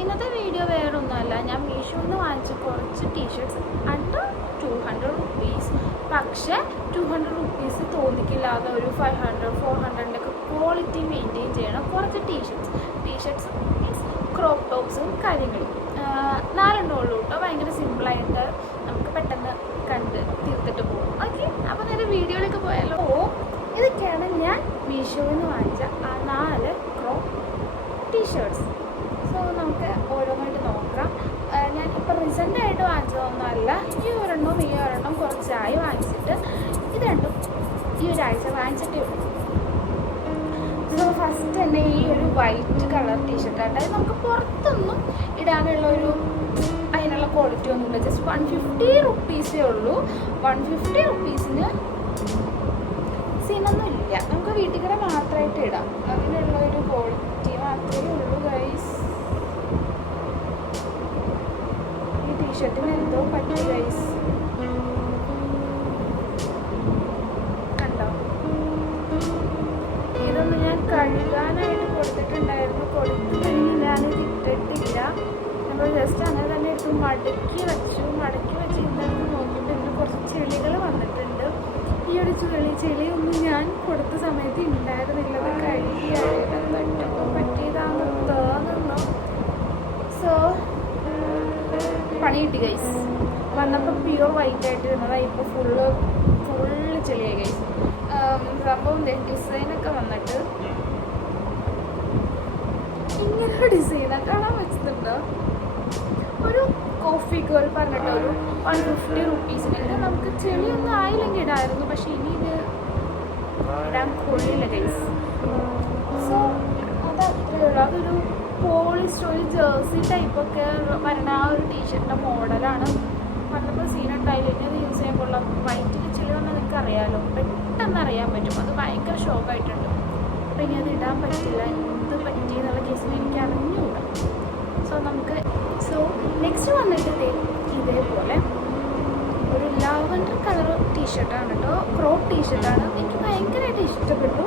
ഇന്നത്തെ വീഡിയോ വേറൊന്നുമല്ല, ഞാൻ മീഷോയിൽ നിന്ന് വാങ്ങിച്ച കുറച്ച് ടീഷർട്ട്സ് അണ്ടർ 200 റുപ്പീസ്. പക്ഷേ 200 റുപ്പീസ് തോന്നിക്കില്ലാതെ ഒരു 500 400 ഒക്കെ ക്വാളിറ്റി മെയിൻറ്റെയിൻ ചെയ്യണം കുറച്ച് ടീഷർട്ട്സ് മീൻസ് ക്രോപ്പ് ടോപ്സും കാര്യങ്ങളും 4 ഉള്ളൂ കേട്ടോ. ഭയങ്കര സിമ്പിളായിട്ട് നമുക്ക് പെട്ടെന്ന് കണ്ട് തീർത്തിട്ട് പോകും. ഓക്കെ, അപ്പോൾ നേരെ വീഡിയോയിലേക്ക് പോയാലോ. ഇതൊക്കെയാണ് ഞാൻ മീഷോയിൽ നിന്ന് വാങ്ങിച്ച ആ 4 ക്രോപ്പ് ടീഷർട്ട്സ്. സോ നമുക്ക് ഓരോന്നായിട്ട് നോക്കാം. ഞാൻ ഇപ്പോൾ റീസെൻ്റായിട്ട് വാങ്ങിച്ചതൊന്നുമല്ല. ഈ ഒരെണ്ണം കുറച്ചായി വാങ്ങിച്ചിട്ട്. ഇത് രണ്ടും ഈ ഒരാഴ്ച വാങ്ങിച്ചിട്ടേ ഉള്ളൂ. സോ ഫസ്റ്റ് തന്നെ ഈ ഒരു വൈറ്റ് കളർ ടീഷർട്ടായിട്ട് അത് നമുക്ക് പുറത്തൊന്നും ഇടാനുള്ള അതിനുള്ള ക്വാളിറ്റി ഒന്നുമില്ല. ജസ്റ്റ് 150 റുപ്പീസേ ഉള്ളൂ. 150 റുപ്പീസിന് സീനൊന്നും ഇല്ല. നമുക്ക് വീട്ടിൽ കൂടെ മാത്രമായിട്ട് ഇടാം. അതിനുള്ള ഒരു ക്വാളിറ്റി മാത്രമേ ഉള്ളൂ ഗൈസ്. ഈ ടീഷർട്ടിന് എന്തോ പറ്റി ഗൈസ്, കണ്ടോ? ഇതൊന്ന് ഞാൻ കഴുകാനായിട്ട് കൊടുത്തിട്ടുണ്ടായിരുന്നു. കൊടുത്തു കഴിഞ്ഞ് ഞാനിത് ഇട്ടിട്ടില്ല. നമ്മൾ ജസ്റ്റ് അങ്ങനെ തന്നെ എടുത്ത് മടക്കി വെച്ച് ഇന്നത്തെ നോക്കിയിട്ട് ഇതിന് കുറച്ച് ചെളികൾ വന്നിട്ടുണ്ട്. ഈ ഒരു ചെളിയൊന്നും ഞാൻ കൊടുത്ത സമയത്ത് ഉണ്ടായിരുന്നില്ല. അത് കഴുകിയായിട്ടൊക്കെ പറ്റിയതാണെന്ന് തോന്നുന്നു. സോ പണി കിട്ടി ഗൈസ്. വന്നപ്പോൾ പ്യൂർ വൈറ്റ് ആയിട്ട് ഇരുന്നതാണ്, ഇപ്പോൾ ഫുള്ള് ചെളിയായി ഗൈസ്. സംഭവം ഡിസൈനൊക്കെ വന്നിട്ട് ഇങ്ങനെ ഡിസൈനൊക്കെ കാണാൻ വെച്ചിട്ടുണ്ടോ? ഒരു കോഫി ഗേൾ പറഞ്ഞിട്ട് ഒരു 150 റുപ്പീസിന്. ഇത് നമുക്ക് ചെളിയൊന്നും ആയില്ലെങ്കിൽ ഇടായിരുന്നു, പക്ഷെ ഇനി ഇത് ഇടാൻ കൊള്ളില്ല ഗൈസ്. സോ അത് അത്രയുള്ളൂ. അതൊരു പോളിസ്റ്റർ, ഒരു ജേഴ്സി ടൈപ്പൊക്കെ വരണ ആ ഒരു ടീഷർട്ടിൻ്റെ മോഡലാണ്. വന്നപ്പോൾ സീനുണ്ടായില്ല. ഇനി അത് യൂസ് ചെയ്യുമ്പോൾ വൈറ്റിൽ ചെളി വന്നാൽ നിങ്ങൾക്ക് അറിയാമല്ലോ, പെട്ടെന്ന് അറിയാൻ പറ്റും. അത് ഭയങ്കര ഷോക്കായിട്ടുണ്ട്. അപ്പോൾ ഇനി അത് ഇടാൻ പറ്റില്ല. എന്ത് പറ്റിയെന്നുള്ള കേസിൽ എനിക്ക് അറിഞ്ഞുകൂടാ. സോ നെക്സ്റ്റ് വന്നിട്ട് ഇതേപോലെ ഒരു ലാവൻഡർ കളർ ടീഷർട്ടാണ് കേട്ടോ. ക്രോപ്പ് ടീഷർട്ടാണ്. എനിക്ക് ഭയങ്കരമായിട്ട് ഇഷ്ടപ്പെട്ടു.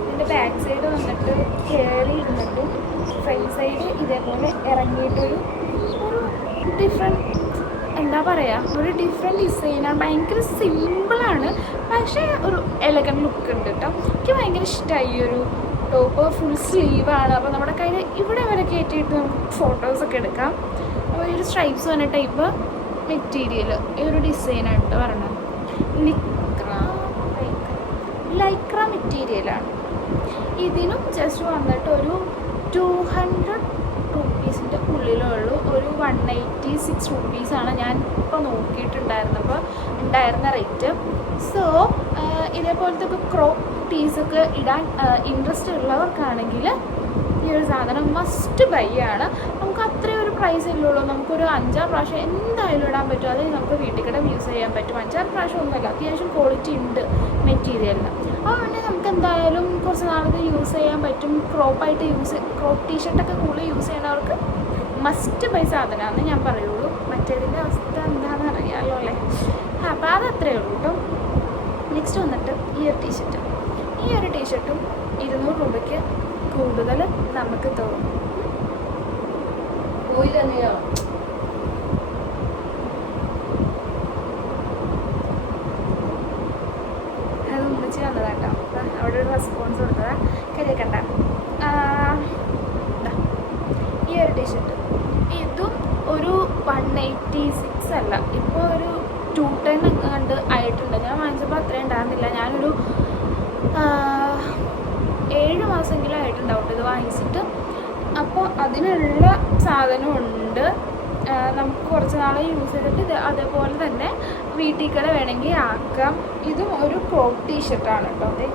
ഇതിൻ്റെ ബാക്ക് സൈഡ് വന്നിട്ട് കേളി ഇരുന്നിട്ടും ഫ്രണ്ട് സൈഡ് ഇതേപോലെ ഇറങ്ങിയിട്ടൊരു ഡിഫറെൻറ്റ് എന്താ പറയുക, ഒരു ഡിഫറെൻറ്റ് ഡിസൈനാണ്. ഭയങ്കര സിമ്പിളാണ്, പക്ഷേ ഒരു എലഗൻ ലുക്ക് ഉണ്ട് കേട്ടോ. എനിക്ക് ഭയങ്കര ഇഷ്ടമായി ഈ ഒരു ടോപ്പ്. ഫുൾ സ്ലീവാണ്. അപ്പോൾ നമ്മുടെ കയ്യിൽ ഇവിടെ വരെ കയറ്റിയിട്ട് നമുക്ക് ഫോട്ടോസൊക്കെ എടുക്കാം. അപ്പോൾ ഈ ഒരു സ്ട്രൈപ്സ് വന്ന ടൈപ്പ് മെറ്റീരിയൽ, ഈ ഒരു ഡിസൈനാണ് കേട്ടോ പറഞ്ഞത്. ലൈക്ര മെറ്റീരിയലാണ്. ഇതിനും ജസ്റ്റ് വന്നിട്ട് ഒരു 200 റുപ്പീസിൻ്റെ ഉള്ളിലുള്ളൂ. ഒരു 186 റുപ്പീസാണ് ഞാൻ ഇപ്പോൾ നോക്കിയിട്ടുണ്ടായിരുന്നപ്പോൾ ഉണ്ടായിരുന്ന റേറ്റ്. സോ ഇതേപോലത്തെ ക്രോപ്പ് ടീസൊക്കെ ഇടാൻ ഇൻട്രസ്റ്റ് ഉള്ളവർക്കാണെങ്കിൽ ഈ ഒരു സാധനം മസ്റ്റ് ബൈ ആണ്. നമുക്ക് അത്രയും ഒരു പ്രൈസ് ഇല്ലുള്ളൂ. നമുക്കൊരു 5-6 പ്രാവശ്യം എന്തായാലും ഇടാൻ പറ്റും. അത് നമുക്ക് വീട്ടിൽ കൂടെ യൂസ് ചെയ്യാൻ പറ്റും. 5-6 പ്രാവശ്യം ഒന്നുമല്ല, അത്യാവശ്യം ക്വാളിറ്റി ഉണ്ട് മെറ്റീരിയലിന്. അതുകൊണ്ട് നമുക്ക് എന്തായാലും കുറച്ച് നാളത്തെ യൂസ് ചെയ്യാൻ പറ്റും. ക്രോപ്പ് ടീഷർട്ടൊക്കെ കൂടുതൽ യൂസ് ചെയ്യുന്നവർക്ക് മസ്റ്റ് ബൈ സാധനമാണെന്ന് ഞാൻ പറയുള്ളൂ. മറ്റേതിൻ്റെ അവസ്ഥ എന്താണെന്ന് അറിയാമല്ലോ അല്ലേ. അപ്പോൾ അത് അത്രയേ ഉള്ളൂ കേട്ടോ. നെക്സ്റ്റ് വന്നിട്ട് ഈ ഒരു ടീഷർട്ടും 200 രൂപയ്ക്ക് കൂടുതൽ നമുക്ക് തോന്നും. അത് ഒന്നിച്ച് വന്നതാട്ടോ. അവിടെ ഒരു റെസ്പോൺസ് കൊടുത്തതാ, കരിയക്കണ്ട. ഈ ഒരു ടീഷർട്ട് ഇതും ഒരു 186 അല്ല, ഇപ്പോൾ ഒരു 210 കണ്ട് ആയിട്ടുണ്ട്. ഞാൻ വാങ്ങിച്ചപ്പോൾ അത്രയും ഉണ്ടാകുന്നില്ല. ഞാനൊരു 7 മാസമെങ്കിലും ആയിട്ടുണ്ടാവും ഇത് വാങ്ങിച്ചിട്ട്. അപ്പോൾ അതിനുള്ള സാധനമുണ്ട്. നമുക്ക് കുറച്ച് നാളെ യൂസ് ചെയ്തിട്ട് ഇത് അതേപോലെ തന്നെ വീട്ടിൽ കൂടെ വേണമെങ്കിൽ ആക്കാം. ഇതും ഒരു ക്രോപ്പ് ടീഷർട്ടാണ് കേട്ടോ. അതെ,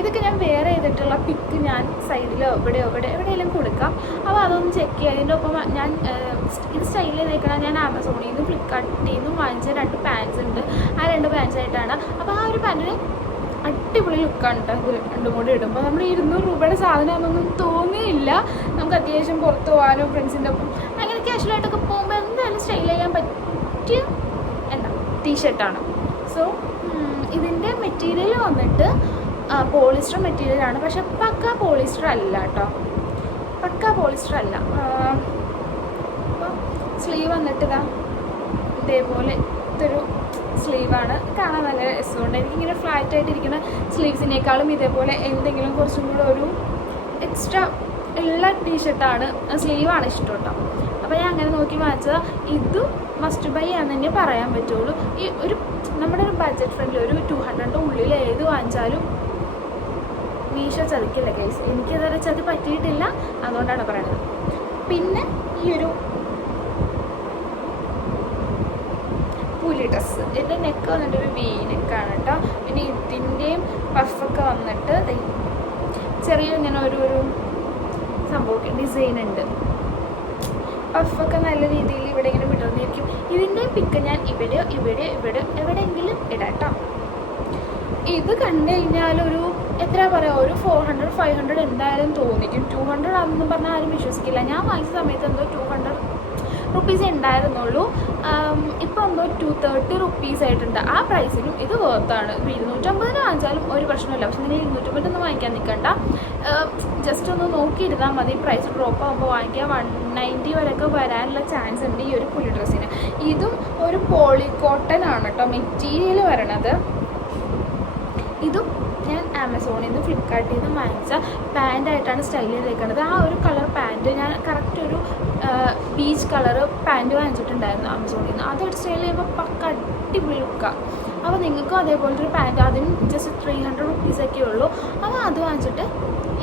ഇതൊക്കെ ഞാൻ വേറെ ചെയ്തിട്ടുള്ള പിക്ക് ഞാൻ സൈഡിലോ എവിടെയെങ്കിലും കൊടുക്കാം. അപ്പോൾ അതൊന്ന് ചെക്ക് ചെയ്യുക. അതിൻ്റെ ഒപ്പം ഞാൻ ഇത് സ്റ്റൈൽ ചെയ്തേക്കണം. ഞാൻ ആമസോണിൽ നിന്നും ഫ്ലിപ്കാർട്ടിൽ നിന്നും വാങ്ങിച്ച 2 പാൻസ് ഉണ്ട്. ആ 2 പാൻസായിട്ടാണ്. അപ്പോൾ ആ ഒരു പാൻറ്റിന് അടിപൊളി ലുക്കാണ് കേട്ടോ. ഇത് രണ്ടും കൂടി ഇടുമ്പോൾ നമ്മൾ 200 രൂപയുടെ സാധനമാണെന്നൊന്നും തോന്നിയില്ല. നമുക്ക് അത്യാവശ്യം പുറത്ത് പോകാനും ഫ്രണ്ട്സിൻ്റെ ഒപ്പം അങ്ങനെ ക്യാഷ്വലായിട്ടൊക്കെ പോകുമ്പോൾ എന്തായാലും സ്റ്റൈൽ ചെയ്യാൻ പറ്റിയ ടീഷർട്ടാണ്. സോ ഇതിൻ്റെ മെറ്റീരിയൽ വന്നിട്ട് പോളിസ്റ്റർ മെറ്റീരിയലാണ്. പക്ഷെ പക്ക പോളിസ്റ്റർ അല്ല കേട്ടോ, പക്ക പോളിസ്റ്റർ അല്ല. അപ്പോൾ സ്ലീവ് വന്നിട്ട് ഇതേപോലെ ഇതൊരു സ്ലീവാണ്, കാണാൻ നല്ല രസമുണ്ട്. എനിക്കിങ്ങനെ ഫ്ലാറ്റായിട്ടിരിക്കുന്ന സ്ലീവ്സിനേക്കാളും ഇതേപോലെ എന്തെങ്കിലും കുറച്ചും കൂടെ ഒരു എക്സ്ട്രാ ഉള്ള ടീഷർട്ടാണ്, സ്ലീവാണ് ഇഷ്ടം കേട്ടോ. അപ്പോൾ ഞാൻ അങ്ങനെ നോക്കി വാങ്ങിച്ചത്. ഇതും മസ്റ്റ് ബൈ ആണെന്ന് തന്നെ പറയാൻ പറ്റുള്ളൂ. ഈ നമ്മുടെ ഒരു ബഡ്ജറ്റ് ഫ്രണ്ട്ലി ഒരു 200 ഉള്ളിൽ ഏത് വാങ്ങിച്ചാലും മീഷോ ചതിക്കില്ല ഗൈസ്. എനിക്കതുവരെ ചതി പറ്റിയിട്ടില്ല, അതുകൊണ്ടാണ് പറയുന്നത്. പിന്നെ ഈ ഒരു പുലി ഡ്രസ്സ്, ഇതിൻ്റെ നെക്ക് വന്നിട്ട് ഒരു വി നെക്കാണ് കേട്ടോ. പിന്നെ ഇതിൻ്റെയും പഫൊക്കെ വന്നിട്ട് ചെറിയ ഇങ്ങനെ ഒരു സംഭവമൊക്കെ ഡിസൈൻ ഉണ്ട്. പഫൊക്കെ നല്ല രീതിയിൽ ഇവിടെ ഇങ്ങനെ വിടർന്നിരിക്കും. ഇതിൻ്റെയും പിക്ക് ഞാൻ ഇവിടെ എവിടെയെങ്കിലും ഇടാം കേട്ടോ. ഇത് കണ്ടു കഴിഞ്ഞാൽ ഒരു എത്ര പറയുക, ഒരു 400-500 എന്തായാലും തോന്നിക്കും. 200 ആണെന്നും പറഞ്ഞാൽ ആരും വിശ്വസിക്കില്ല. ഞാൻ വാങ്ങിച്ച സമയത്ത് എന്തോ 200 റുപ്പീസ് ഉണ്ടായിരുന്നുള്ളൂ. ഇപ്പോൾ എന്തോ 230 റുപ്പീസ് ആയിട്ടുണ്ട്. ആ പ്രൈസിനും ഇത് വേർത്താണ്. 250 വാങ്ങിച്ചാലും ഒരു പ്രശ്നമില്ല. പക്ഷെ നിങ്ങൾ 250 വാങ്ങിക്കാൻ നിൽക്കണ്ട, ജസ്റ്റ് ഒന്ന് നോക്കിയിരുന്നാൽ മതി. പ്രൈസ് ഡ്രോപ്പ് ആകുമ്പോൾ വാങ്ങിക്കുക. 190 വരെയൊക്കെ വരാനുള്ള ചാൻസ് ഉണ്ട് ഈ ഒരു പുലി ഡ്രസ്സിന്. ഇതും ഒരു പോളി കോട്ടൺ ആണ് കേട്ടോ മെറ്റീരിയൽ വരണത്. ഇതും ഞാൻ ആമസോണിൽ നിന്ന് ഫ്ലിപ്കാർട്ടിൽ നിന്ന് വാങ്ങിച്ച പാൻറ്റായിട്ടാണ് സ്റ്റൈൽ ചെയ്തേക്കുന്നത്. ആ ഒരു കളർ പാൻറ്റ് ഞാൻ കറക്റ്റ് ഒരു ബീച്ച് കളർ പാൻറ്റ് വാങ്ങിച്ചിട്ടുണ്ടായിരുന്നു ആമസോണിൽ നിന്ന്. അതൊരു സ്റ്റൈൽ ചെയ്യുമ്പോൾ പക്ക അടിപൊളി ലുക്കാണ്. അപ്പോൾ നിങ്ങൾക്കും അതേപോലത്തെ ഒരു പാൻറ്റ്, അതിന് ജസ്റ്റ് 300 റുപ്പീസൊക്കെ ഉള്ളൂ. അപ്പോൾ അത് വാങ്ങിച്ചിട്ട്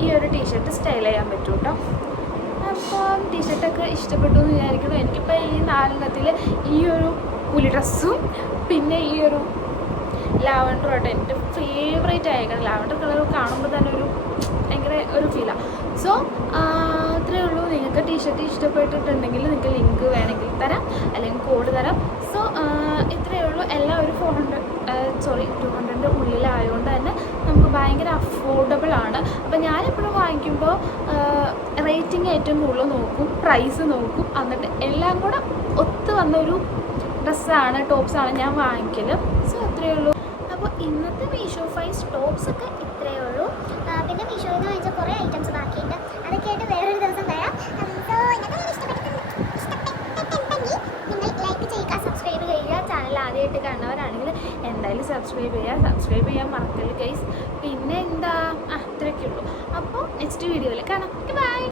ഈ ഒരു ടീഷർട്ട് സ്റ്റൈൽ ചെയ്യാൻ പറ്റും കേട്ടോ. അപ്പം ടീഷർട്ടൊക്കെ ഇഷ്ടപ്പെട്ടു എന്ന് വിചാരിക്കുന്നു. എനിക്കിപ്പോൾ ഈ 4 ഈ ഒരു പുലി ഡ്രസ്സും പിന്നെ ഈ ഒരു ലാവൻഡറുമായിട്ട് എൻ്റെ ഫേവറേറ്റ് ആയേക്കണം. ലാവൻഡർ കളർ കാണുമ്പോൾ തന്നെ ഭയങ്കര ഒരു ഫീലാണ്. സോ അത്രയേ ഉള്ളൂ. നിങ്ങൾക്ക് ടീഷർട്ട് ഇഷ്ടപ്പെട്ടിട്ടുണ്ടെങ്കിൽ നിങ്ങൾക്ക് ലിങ്ക് വേണമെങ്കിൽ തരാം, അല്ലെങ്കിൽ കോഡ് തരാം. സോ ഇത്രയേ ഉള്ളൂ. എല്ലാം ഒരു 200 ഉള്ളിലായതുകൊണ്ട് തന്നെ നമുക്ക് ഭയങ്കര അഫോർഡബിൾ ആണ്. അപ്പോൾ ഞാനെപ്പോഴും വാങ്ങിക്കുമ്പോൾ റേറ്റിംഗ് ഏറ്റവും കൂടുതൽ നോക്കും, പ്രൈസ് നോക്കും, എന്നിട്ട് എല്ലാം കൂടെ ഒത്തു വന്നൊരു ഡ്രസ്സാണ്, ടോപ്സാണ് ഞാൻ വാങ്ങിക്കൽ. സോ അത്രയേ ഉള്ളൂ. അപ്പോൾ ഇന്നത്തെ മീഷോ ഫൈൻസ് ടോപ്സ് ഒക്കെ ഇത്രയേ ഉള്ളൂ. പിന്നെ മീഷോയിൽ നിന്ന് വാങ്ങിച്ച കുറേ ഐറ്റംസ് ബാക്കിയുണ്ട്, അതൊക്കെ ആയിട്ട് വേറൊരു ദിവസം തരാം. സോ ഇന്നത്തെ ഇഷ്ടപ്പെട്ടിട്ടുണ്ടെങ്കിൽ നിങ്ങൾ ലൈക്ക് ചെയ്യുക, സബ്സ്ക്രൈബ് ചെയ്യുക. ചാനൽ ആദ്യമായിട്ട് കാണുന്നവരാണെങ്കിൽ എന്തായാലും സബ്സ്ക്രൈബ് ചെയ്യാൻ മറക്കല്ല ഗൈസ്. പിന്നെ എന്താ, അത്രയൊക്കെ ഉള്ളൂ. അപ്പോൾ നെക്സ്റ്റ് വീഡിയോയിൽ കാണാം. ബൈ.